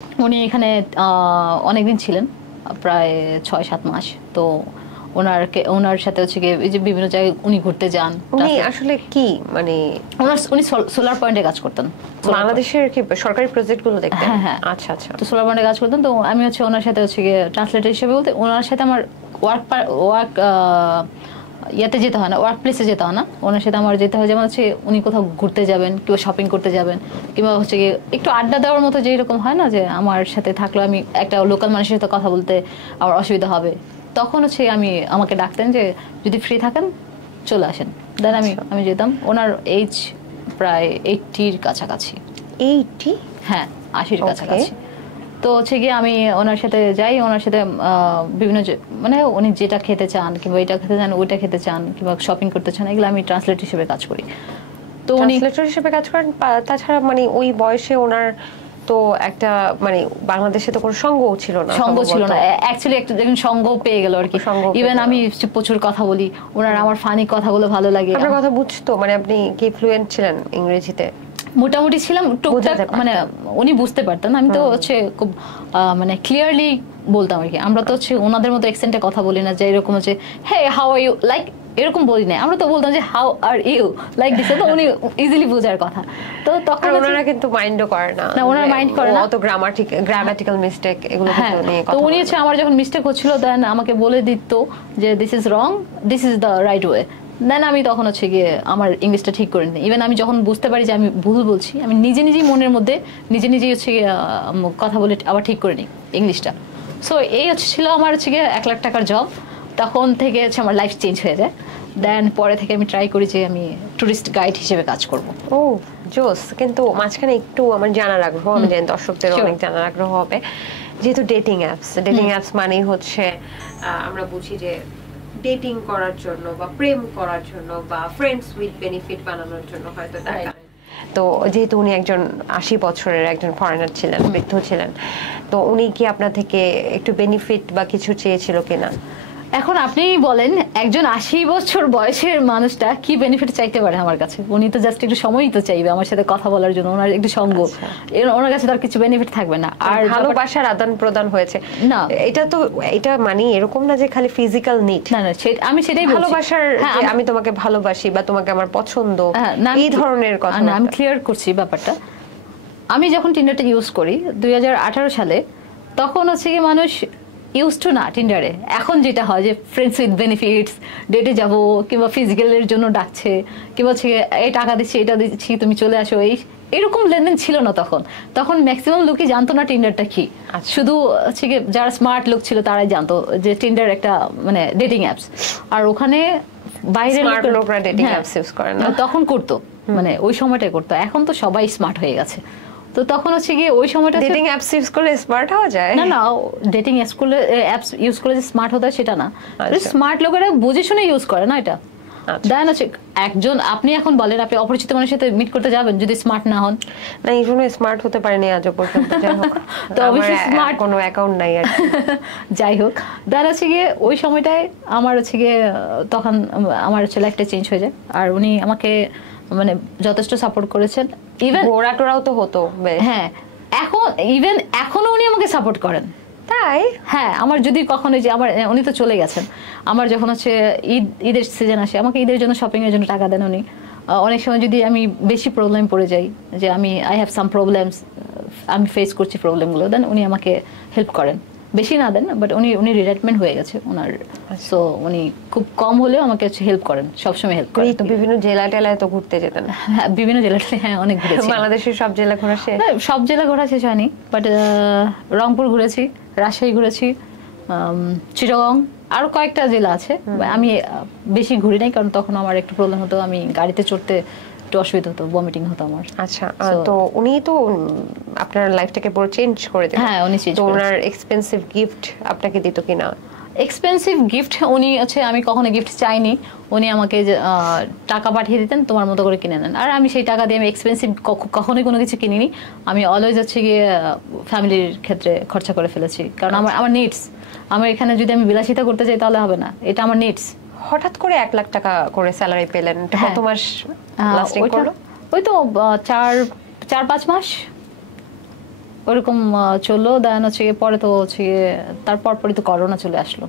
উনি এখানে অনেকদিন ছিলেন, প্রায় ৬-৭ মাস। তো ওনার সাথে হচ্ছে গিয়ে এই যে বিভিন্ন জায়গায় উনি ঘুরতে যান। উনি আসলে কি মানে উনি সোলার পয়েন্টে কাজ করতেন, বাংলাদেশের কি সরকারি প্রজেক্ট গুলো দেখতেন? হ্যাঁ হ্যাঁ, আচ্ছা আচ্ছা। তো সোলার পয়েন্টে কাজ করতেন। তো আমি হচ্ছে ওনার সাথে হচ্ছে গিয়ে ট্রান্সলেটর হিসেবে, বলতে ওনার সাথে আমার ওয়ার্ক ইয়াতে যেতে হয় না, ওয়ার্ক প্লেসে যেতে হয় না, ওনার সাথে আমার যেতে হয় যেমন হচ্ছে উনি কোথাও ঘুরতে যাবেন, কিংবা শপিং করতে যাবেন, কিংবা হচ্ছে গিয়ে একটু আড্ডা দেওয়ার মতো যেরকম হয় না, যে আমার সাথে থাকলে আমি একটা লোকাল মানুষের সাথে কথা বলতে আমার অসুবিধা হবে, তখন হচ্ছে আমাকে ডাকতেন যে যদি ফ্রি থাকেন চলে আসেন। দেন আমি যেতাম। ওনার এজ প্রায় 80-র কাছাকাছি। 80? হ্যাঁ, 80-র কাছাকাছি। তো হচ্ছে গিয়ে আমি ওনার সাথে যাই, ওনার সাথে বিভিন্ন মানে উনি যেটা খেতে চান, কিংবা এটা খেতে চান, ওইটা খেতে চান, কিংবা শপিং করতে চান, এগুলো আমি ট্রান্সলেট হিসেবে কাজ করি। তো উনি ট্রান্সলেটর হিসেবে কাজ করেন। তাছাড়া মানে ওই বয়সে ওনার তো একটা মানে বাংলাদেশে তো কোনো সঙ্গও ছিল না। সঙ্গ ছিল না অ্যাকচুয়ালি, একটা সঙ্গ পেয়ে গেল আর কি। ইভেন আমি প্রচুর কথা বলি, ওনার আমার ফানি কথাগুলো ভালো লাগে। আপনার কথা বুঝতো? মানে আপনি কি ফ্লুয়েন্ট ছিলেন ইংরেজিতে? মোটামুটি ছিলাম, টুকটাক মানে উনি বুঝতে পারতেন। আমি তো হচ্ছে খুব মানে ক্লিয়ারলি বলতাম আর কি। আমরা তো হচ্ছে ওনাদের মতো এক্সেন্টে কথা বলি না, যে এরকম হচ্ছে hey how are you, like এরকম বলি না। আমরা তো বলতাম যে how are you, like this. তো উনি ইজিলি বোঝার কথা। তো তখন ওনারা কিন্তু মাইন্ডও করে না। না, ওনারা মাইন্ড করে না। অত গ্রামাটিক্যাল মিস্টেক এগুলো নিয়ে কথা। তো উনি হচ্ছে আমার যখন মিস্টেক হচ্ছিল, দেন আমাকে বলে দিত যে this is wrong, this is the right way. Then আমি তখন হচ্ছে গিয়ে আমার ইংলিশটা ঠিক করে নিই। ইভেন আমি যখন বুঝতে পারি যে আমি ভুল বলছি, আমি নিজেই মনের মধ্যে নিজেই হচ্ছে কথা বলে আবার ঠিক করে নিই ইংলিশটা। সো এই হচ্ছে ছিল আমার হচ্ছে গিয়ে 1 লাখ টাকার জব। তখন থেকে হচ্ছে আমার লাইফ চেঞ্জ হয়ে যায়। দেন পরে থেকে আমি ট্রাই করি যে আমি টুরিস্ট গাইড হিসেবে কাজ করব। ও জোস। কিন্তু মাঝখানে একটু আমার জানার আগ্রহ, আমি জানি দর্শকদের অনেক জানার আগ্রহ হবে, যেহেতু ডেটিং অ্যাপস মানেই হচ্ছে আমরা বুঝি যে ডেটিং করার জন্য বা প্রেম করার জন্য বা ফ্রেন্ডস উইথ বেনিফিট বানানোর জন্য হয়তো টাকা। তো যেহেতু উনি একজন 80 বছরের একজন ফরেনার ছিলেন, বৃদ্ধ ছিলেন, তো উনি কি আপনার থেকে একটু বেনিফিট বা কিছু চেয়েছিল কিনা? এখন আপনিই বলেন, একজন 80 বছর বয়সের মানুষটা কি বেনিফিট চাইতে পারে আমার কাছে? উনি তো জাস্ট একটু সময়ই তো চাইবে আমার সাথে কথা বলার জন্য, ওনার একটু সঙ্গ। ওনার কাছে তার কিছু বেনিফিট থাকবে না। আর ভালোবাসার আদান প্রদান হয়েছে না, এটা মানে এরকম না যে খালি ফিজিক্যাল নিড। না না, আমি সেটাই বলছি। ভালোবাসার যে আমি তোমাকে ভালোবাসি বা তোমাকে আমার পছন্দ, এই ধরনের কথা না। আমি ক্লিয়ার করছি ব্যাপারটা। আমি যখন টিন্ডারটা ইউজ করি 2018 সালে, তখন হচ্ছে কি মানুষ ইউজ টু না টিন্ডারে। এখন যেটা হয় যে ফ্রেন্ডস উইথ বেনিফিটস, ডেটে যাব, কিংবা ফিজিক্যালের জন্য ডাকছে, কিংবা হচ্ছে এই টাকা দিচ্ছি, এটা দিচ্ছি, তুমি চলে আসো, এরকম লেনদেন ছিল না তখন। তখন ম্যাক্সিমাম লোকই জানতো না টিন্ডারটা কি। শুধু হচ্ছে কি যারা স্মার্ট লোক ছিল তারাই জানতো যে টিন্ডার একটা মানে ডেটিং অ্যাপস। আর ওখানে বাইরের লোকরা ডেটিং অ্যাপস ইউজ করে না, তখন করতো, মানে ওই সময়টাই করতো। এখন তো সবাই স্মার্ট হয়ে গেছে। তো তখন হচ্ছে গিয়ে ওই সময়টা ডেটিং অ্যাপস ইউজ করলে স্মার্ট হওয়া যায় না। না, ডেটিং অ্যাপস ইউজ করলে যে স্মার্ট হতে হয় সেটা না। স্মার্ট লোকেরা বুঝে শুনে ইউজ করে না এটা। দেন হচ্ছে একজন, আপনি এখন বলেন আপনি অপরিচিত মানুষের সাথে মিট করতে যাবেন যদি স্মার্ট না হন? না, এই জন্য স্মার্ট হতে পারেনি আজও পর্যন্ত। যাই হোক, তো অবশ্যই স্মার্ট কোনো অ্যাকাউন্ট নাই আর যাই হোক, দেন হচ্ছে গিয়ে ওই সময়টায় আমার হচ্ছে গিয়ে তখন আমার হচ্ছে লাইফটা চেঞ্জ হয়ে যায়। আর উনি আমাকে মানে যথেষ্ট সাপোর্ট করেছেন। ইভেন ঘোরাটোরাও তো হতো। হ্যাঁ, এখনো উনি আমাকে সাপোর্ট করেন। তাই? হ্যাঁ, আমার যদি কখনো যে আমার উনি তো চলে গেছেন, আমার যখন হচ্ছে ঈদের সিজন আসে, আমাকে ঈদের জন্য শপিং এর জন্য টাকা দেন উনি। অনেক সময় যদি আমি বেশি প্রবলেম পড়ে যাই, যে আই হ্যাভ সাম প্রবলেমস, আমি ফেস করছি প্রবলেমগুলো, দেন উনি আমাকে হেল্প করেন। বেশি না দেন, বাট উনি রিটায়ারমেন্ট হয়ে গেছে ওনার। সো উনি খুব কম হলেও আমাকে হেল্প করেন, সবসময় হেল্প করেন। তো বিভিন্ন জেলা টেলায় তো ঘুরতে যেতেন? হ্যাঁ, বিভিন্ন জেলা হ্যাঁ অনেক ঘুরেছি। বাংলাদেশের সব জেলা ঘোরা শেষ? সব জেলা ঘোরা শেষ হয়নি, বাট রংপুর ঘুরেছি, রাজশাহী ঘুরেছি, চিটাগং, আরো কয়েকটা জেলা আছে। আমি বেশি ঘুরি নাই, কারণ তখন আমার একটু প্রবলেম হতো, আমি গাড়িতে চড়তে একটু অসুবিধা হতো, ভমিটিং হতো আমার। আচ্ছা, তো উনি তো আপনার লাইফটাকে পুরো চেঞ্জ করে দিলেন। হ্যাঁ, উনি চেঞ্জ তো করেছেন। ওনার এক্সপেন্সিভ গিফট আপনাকে দিত কিনা? এক্সপেন্সিভ গিফট উনি হচ্ছে, আমি কখনো গিফট চাইনি। উনি আমাকে টাকা পাঠিয়ে দিতেন, তোমার মতো করে কিনে নেন। আর আমি সেই টাকা দিয়ে আমি এক্সপেন্সিভ কখনোই কোনো কিছু কিনিনি। আমি অলওয়েজ হচ্ছে গিয়ে ফ্যামিলির ক্ষেত্রে খরচা করে ফেলেছি, কারণ আমার নিডস। আমার এখানে যদি আমি বিলাসিতা করতে চাই তাহলে হবে না, এটা আমার নিডস। হঠাৎ করে 1 লাখ টাকা করে স্যালারি পেলেন, কত মাস লাস্টিং করলো? ওই তো 4-5 মাস। ওরকম চললো। দেন হচ্ছে গিয়ে পরে তো হচ্ছে গিয়ে তারপর পরই তো করোনা চলে আসলো।